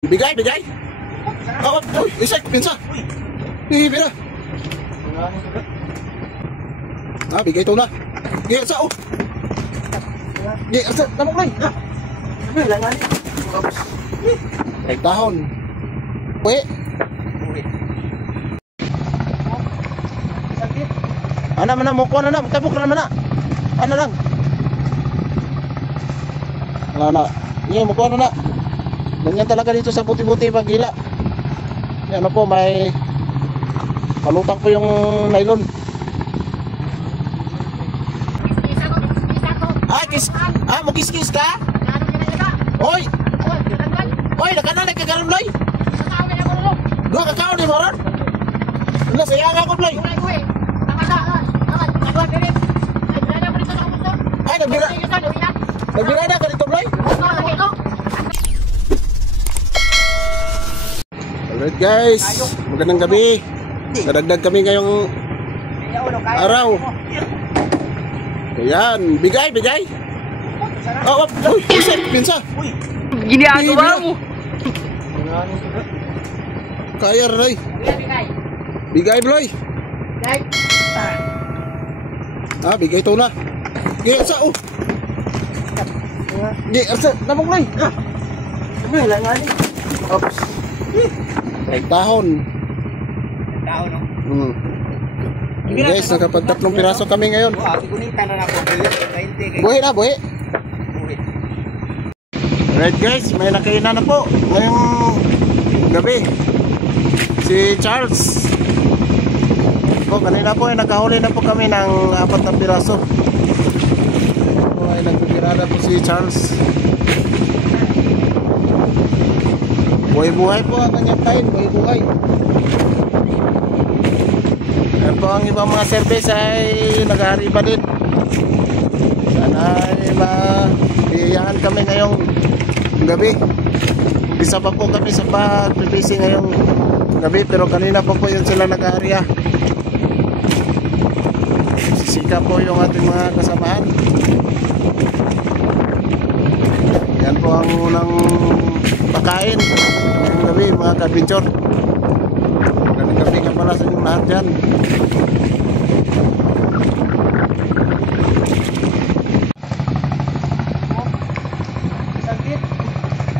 Bigay, bigay. Oh, isay, pinsa. Bigay na. Bigay ito na. Bigay sa, Bigay sa, namang lang. Ay, tahon. Uwi. Ano man na, mukuha na na. Tabok na naman na. Ano lang. Wala na. Ngayon, mukuha na na. Ganyan talaga dito sa buti-buti paghila. Ano po, may palutang po yung nylon. Mukis-kis ka? Oy! Oy, nakana nagkagaroon, Loy! Dua kakao ni Moron? Wala, sayang ako, Loy! Ay, nagbirada ka dito, Loy? Alright guys, magandang gabi. Nadagdag kami ngayong araw. Ayan, bigay. Uy, pinsa. Ginagawa mo. Kaya Roy. Bigay, Bloy. Bigay ito na. Bigay sa, Bigay sa, namang Bloy. Oops. Ay, tahon. Guys, nakapagtatlong piraso kami ngayon. Buhi na, buhi. Alright guys, may nakainan na po ngayong gabi. Si Charles. Kanina po ay nakahuli na po kami ng 4 na piraso. Ay nagbibirada po si Charles. Buhay-buhay po ang kanyang kain, buhay-buhay. Yan po ang ibang mga service ay nag-ahariba din. Sana ay mabiyayahan kami ngayong gabi. Isa pa po kami sa pag-pipisi ngayong gabi, pero kanina pa po yun sila nag-aarya. Sisika po yung ating mga kasamahan. Yan po ang unang pakain ngayong gabi, mga ka-adventure. Gabi ka pala sa inyong lahat dyan.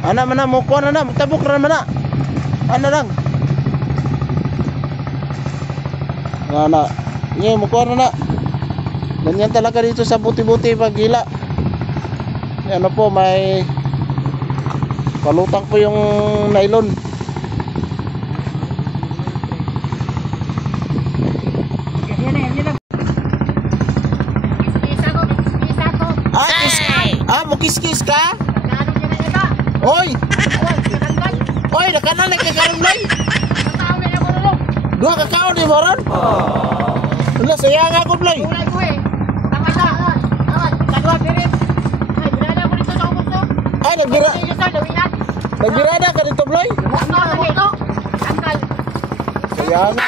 Ano man na, mukuha na na, magtabok na naman na. Ano lang. Ngayon, mukuha na na. Ganyan talaga dito sa buti-buti paghila. Ano po, may palutang po yung nylon. Mukis-kis ka? Oy! Oy, nakana nagkagaroon, Loy! Dua kakao ni Moron? Wala, sayang ako, Loy! Ay, nagbirada ka dito, Loy? Sayang.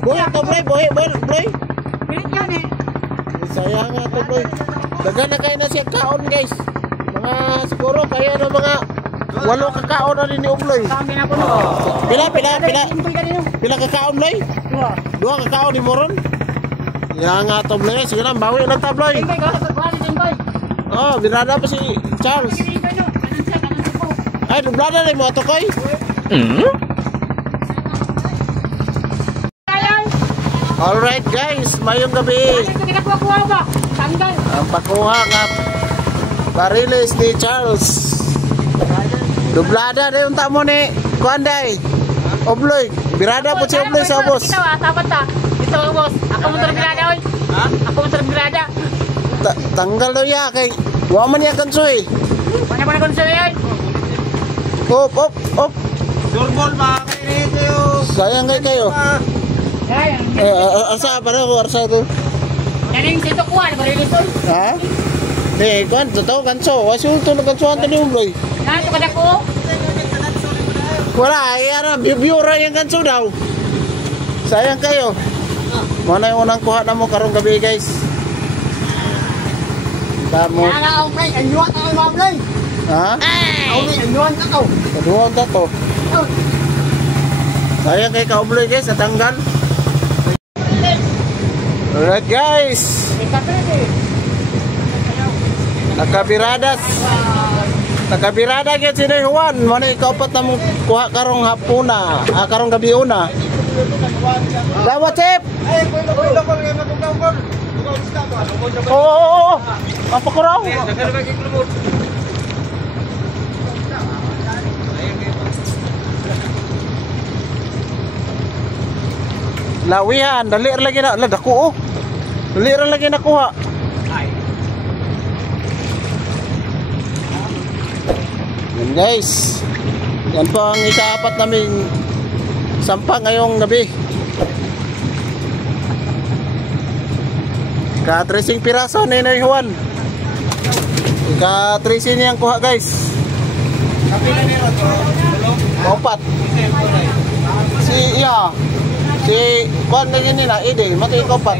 Buhay ka, Loy! Buhay! Sayang nga ito, Loy. Dagan na kayo na siya kaon, guys. Mga siguro kaya na mga 8 kakaon na rin ni Ubloy. Pila kakaon, Loy? 2 kakaon ni Moron. Yan nga ito, Bloy. Sige lang, bawi lang ito, Bloy. Binada pa si Charles. Ay, dublada rin mo ito, Koy. Alright guys, mayong gabi. Ang pakuha nga bariles ni Charles. Dublada na yung tamo ni Kuanday Obloy, birada po si Obloy sa boss. Ito boss, ako mo birada, oy. Ako mo birada. Tanggal daw ya kay waman ya kansoy. Wala pa na kansoy ay. Op. Surbol ba kayo? Sayang kayo. Arsa para ko arsa to. Naning sito kuan barilis oy. Ha? Kuan totoo kanso, wasul to kansoan to ni Obloy. Ito kada ko. Wala, ara view ra yang kanso daw. Sayang kayo. Mana yung unang kuha na mo karong gabi, guys? Kamot. Ako pre, anyuan ako mga pre. Ha? Ako pre, anyuan ako. Kaduwag na to. Sayang kay Kaubloy guys, natanggal. Alright guys. Nakabiradas. Nakabirada gyud si Noy Juan. Mano ikaw pat na mong kuha karong hapuna, karong gabi una. Dawa chip. Ay, kulo ko kay matugtog. Oo. Apa ko raw? Lawihan, dali ra lagi na, dako oh. Dali ra lagi nakuha. Yan guys. Yan po ang ikaapat naming sampa ngayong gabi. Ka-tracing piraso ni Noy Juan. Ka-tracing niyang kuha guys. Kapila ni Roto. Opat. Si iya. Si Juan na yun nila, ide, mati ikaw pat.